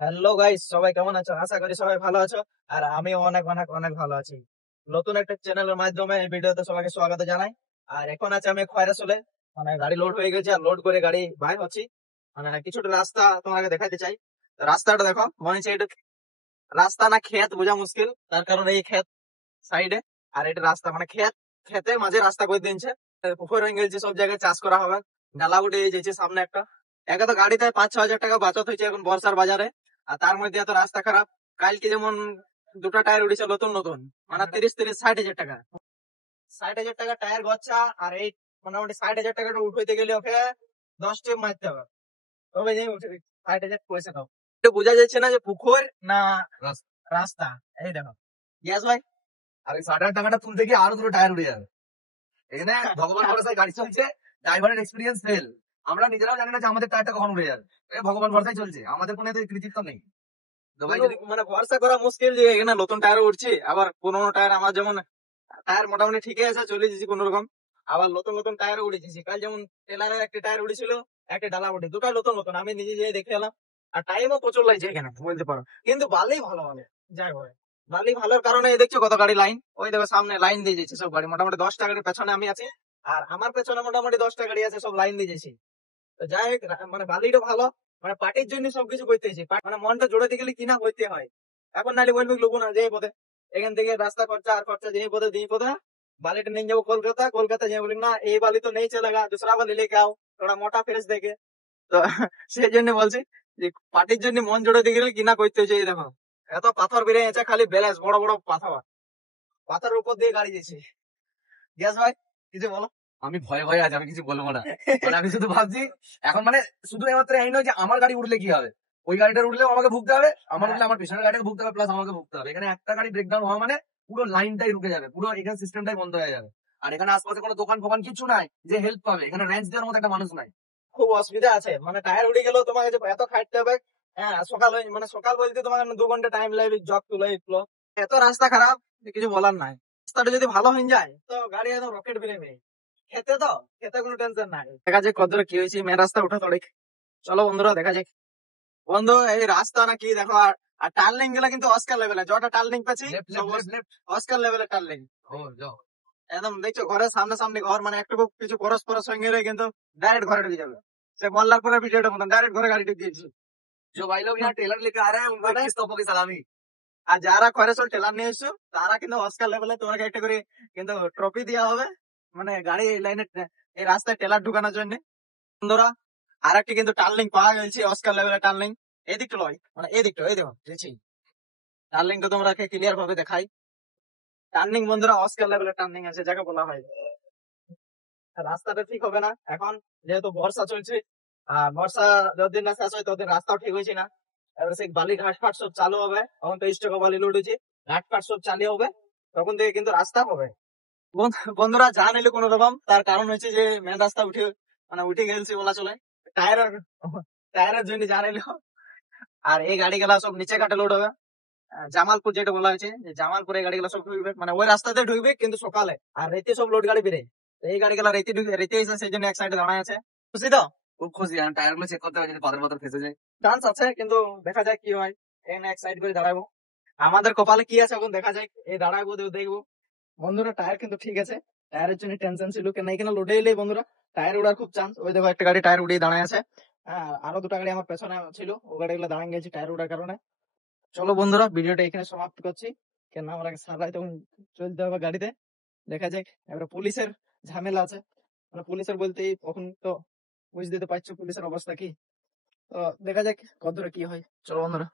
Hello guys, সবাই কেমন আছো? আশা করি সবাই ভালো আছো। আর আমি অনেক অনেক অনেক ভালো আছি। নতুন একটা চ্যানেলের মাধ্যমে এই ভিডিওতে সবাইকে স্বাগত জানাই। আর এখন আছে আমি খয়রাসুলে, মানে গাড়ি লোড হয়ে গেছে আর লোড করে গাড়ি বাইর হচ্ছি। মানে কিছুটা রাস্তা তোমাকে দেখাতে চাই। রাস্তাটা দেখো, মনে হচ্ছে এটা রাস্তা না ক্ষেত বোঝা মুশকিল, তার কারণ এই ক্ষেত সাইডে আর এটা রাস্তা, মানে ক্ষেত ক্ষেতে মাঝে রাস্তা করে দিনছে। পুকুর হয়ে গেছে, সব জায়গায় চাষ করা হবে। ডালা উঠে যেছে সামনে একটা। একে তো গাড়িতে 5-6 হাজার টাকা বাচত হয়েছে এখন বর্ষার বাজারে। আর তার মধ্যে এত রাস্তা খারাপ। কালকে যেমন দুটো টায়ার উঠেছে নতুন নতুন, মানে 30-60 হাজার টাকা। 60 হাজার টাকা টায়ার গচ্ছা। আর এই মোটামুটি 60 হাজার টাকাটা উঠাইতে গেলে ওকে 10 টিপ মারতে হবে, তবে যাই উঠে 60 হাজার পয়সা দাও। একটু বোঝা যাচ্ছে না যে পুকুর না রাস্তা। এই দেখো, গ্যাস ভাই। আর এই 60,000 টাকাটা তুলতে গিয়ে আরো দুটো টায়ার উড়ে যাবে। এখানে ভগবান ভরসায় গাড়ি চলছে, ড্রাইভারের এক্সপিরিয়েন্স ফেল। আমরা নিজেরাও জানি না যে আমাদের টায়ারটা কখন উড়ে যাবে। ভগবান ভরসায় চলছে, আমাদের কোনো এতে কৃতিত্ব নেই। তো ভাই যদি মানে ভরসা করা মুশকিল যে এখানে নতুন টায়ার উঠছে, আবার পুরোনো টায়ার আমার যেমন টায়ার মোটামুটি ঠিকই আছে, চলে যাচ্ছি কোন রকম। আবার নতুন নতুন টায়ার উঠেছি। কাল যেমন টেলারের একটা টায়ার উঠেছিল, একটা ডালা উঠে, দুটাই নতুন নতুন আমি নিজে যেয়ে দেখে এলাম। আর টাইমও প্রচুর লাগছে এখানে বলতে পারো, কিন্তু বালি ভালো ভালো যাই হয়। বালি ভালোর কারণে এই দেখছো কত গাড়ি লাইন, ওই দেখো সামনে লাইন দিয়ে যাচ্ছে সব গাড়ি। মোটামুটি 10টা গাড়ির পেছনে আমি আছি, আর আমার পেছনে মোটামুটি 10টা গাড়ি আছে, সব লাইন দিয়ে যাচ্ছি। তো যাই হোক, মানে বালিটা ভালো। মানে পার্টির জন্য সবকিছু করতেছি, মানে মনটা জোড়াতে গেলে কিনা করতে হয়। এখন নাহলে বলবি লোক না যে এই পথে, এখান থেকে রাস্তা খরচা আর খরচা, যে পথে দিয়ে পথে বালিটা নিয়ে যাবো কলকাতা। কলকাতা যাবো বলি না, এই বালি তো নেই চলেগা, दूसरा বালি লেকে आओ, थोड़ा মোটা ফ্রেশ দেখে। তো সেই জন্য বলছি যে পার্টির জন্য মন জোড়াতে গেলে কিনা করতে হচ্ছে। এই দেখো, এত পাথর বেড়ে গেছে, খালি ব্যালেন্স বড় বড় পাথর, পাথরের উপর দিয়ে গাড়ি যাচ্ছে। গ্যাস ভাই, কিছু বলো। আমি ভয়ে ভয়ে আছি, আমি কিছু বলবো না। মানে আমি শুধু ভাবছি এখন, মানে শুধু মাত্র এই নয় যে আমার গাড়ি উঠলে কি হবে, ওই গাড়িটার উঠলেও আমাকে ভুগতে হবে, আমার উঠলে আমার পিছনের গাড়িকে ভুগতে হবে, প্লাস আমাকে ভুগতে হবে। এখানে একটা গাড়ি ব্রেকডাউন হওয়া মানে পুরো লাইনটাই রুকে যাবে, পুরো এখানে সিস্টেমটাই বন্ধ হয়ে যাবে। আর এখানে আশপাশে কোনো দোকান ফোকান কিছু নাই যে হেল্প পাবে, এখানে রেঞ্জ দেওয়ার মতো একটা মানুষ নাই। খুব অসুবিধা আছে, মানে টায়ার উড়ে গেলেও তোমাকে যে এত খাটতে হবে। হ্যাঁ, সকাল মানে সকাল বলতে তোমাকে 2 ঘন্টা টাইম লাগবে জগ তুলে এগুলো। এত রাস্তা খারাপ যে কিছু বলার নাই। রাস্তাটা যদি ভালো হয়ে যায় তো গাড়ি একদম রকেট বেরোবে। খেতে তো, খেতে কোনো টেনশন নাই। দেখা যাক কতটা কি হয়েছে, মেন রাস্তা উঠা তড়িক। চলো বন্ধুরা, দেখা যাক। বন্ধু, এই রাস্তা না কি দেখো। আর টার্নিং গুলা কিন্তু অস্কার লেভেলে, যটা টার্নিং পাচ্ছি left left left left. Oscar লেভেলের টার্নিং। ও যাও। একদম দেখছো, ঘরের সামনে সামনে ঘর, মানে একটু কিছু খরচ ফরচ সঙ্গে রয়ে কিন্তু ডাইরেক্ট ঘরে ঢুকে যাবে। সে মল্লারপুরের ভিডিওটা মতন ডাইরেক্ট ঘরে গাড়ি ঢুকে দিয়েছি। जो भाई लोग यहाँ टेलर लेके आ रहे हैं उनको মানে 21 तोपों की सलामी। আর যারা খয়রাসোল টেলার নিয়ে এসছো, তারা কিন্তু অস্কার লেভেলে তোমাকে একটা করে কিন্তু ট্রফি দেওয়া হবে, মানে গাড়ি এই লাইনে এই রাস্তায় টেলার ঢুকানোর জন্য। বন্ধুরা, আর একটি কিন্তু টার্নিং পাওয়া গেছে, অস্কার লেভেলের টার্নিং। এদিকটা লয়, মানে এদিকটা, এই দেখো দিয়েছি। টার্নিংটা তোমরা ক্লিয়ার ভাবে দেখাই। টার্নিং বন্ধুরা অস্কার লেভেলের টার্নিং আছে, যাকে বলা হয়। রাস্তাটা ঠিক হবে না এখন, যেহেতু বর্ষা চলছে। আর বর্ষা যতদিন না শেষ হয় ততদিন রাস্তাও ঠিক হয়েছে না। এবার সেই বালি ঘাট ফাট সব চালু হবে, এখন তো স্টক বালি লোড হয়েছে, ঘাট ফাট সব চালু হবে, তখন থেকে কিন্তু রাস্তা হবে। বন্ধুরা, যা নিলে কোন রকম, তার কারণ হচ্ছে যে মেন রাস্তা উঠে, মানে উঠে গেছে বলা চলে। টায়ারের টায়ারের জন্য যা নিল। আর এই গাড়ি গুলা সব নিচে ঘাটে লোড হবে। জামালপুর যেটা বলা হয়েছে, যে জামালপুরে এই গাড়িগুলো সব ঢুকবে, মানে ওই রাস্তাতে ঢুকবে কিন্তু সকালে। আর রেতে সব লোড গাড়ি বেরে, তো এই গাড়িগুলো রেতে ঢুকে রেতে এসে সেই জন্য এক সাইডে দাঁড়ায় আছে। খুশি তো? খুব খুশি, আমি টায়ার গুলো চেক করতে হবে যদি পাথর পাথর ফেসে যায়। চান্স আছে, কিন্তু দেখা যাক কি হয়। এখানে এক সাইড করে দাঁড়াবো, আমাদের কপালে কি আছে এখন দেখা যাক। এই দাঁড়াবো, দেখবো। বন্ধুরা, টায়ার কিন্তু ঠিক আছে। টায়ারের জন্য টেনশন ছিল, কেন এখানে লোডে এলেই বন্ধুরা টায়ার উড়ার খুব চান্স। ওই দেখো একটা গাড়ি টায়ার উড়িয়ে দাঁড়ায় আছে। হ্যাঁ, আরো দুটো গাড়ি আমার পেছনে ছিল, ও গাড়িগুলো দাঁড়িয়ে গেছে টায়ার উড়ার কারণে। চলো বন্ধুরা, ভিডিওটা এখানে সমাপ্ত করছি। কেন আমরা সারাই তখন চলতে হবে গাড়িতে। দেখা যাক। এবারে পুলিশের ঝামেলা আছে, মানে পুলিশের বলতেই কখন তো বুঝতে তো পারছো পুলিশের অবস্থা কি। তো দেখা যাক কতদূর কি হয়। চলো বন্ধুরা।